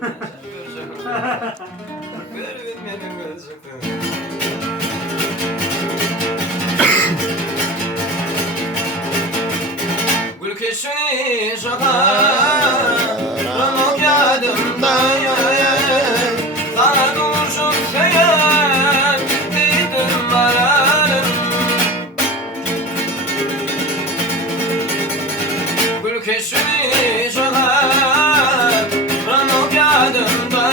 Gül keşini şakarım o yadımdan sana duruşum seyen dedim vararım. Gül keşini şakarım o yadımdan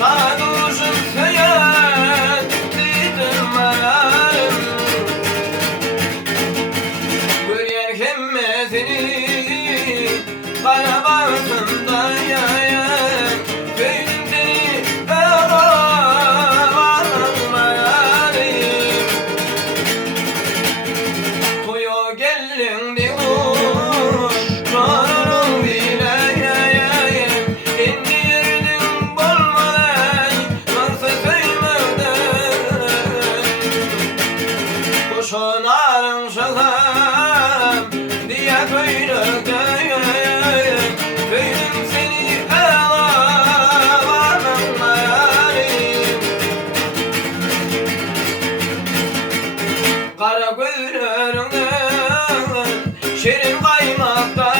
sana duruşum seyen dedim vararım. Gül yerkemmezini bana baktığımda köyüm seni ağlamayarım. Toya gelin bir uçarım bile kendi yerdim bulmadan varsa sevmeden koşanarım şalam diye köylükte köyüm seni ağlamayarım. Kara gözlerinden şirin kaymakta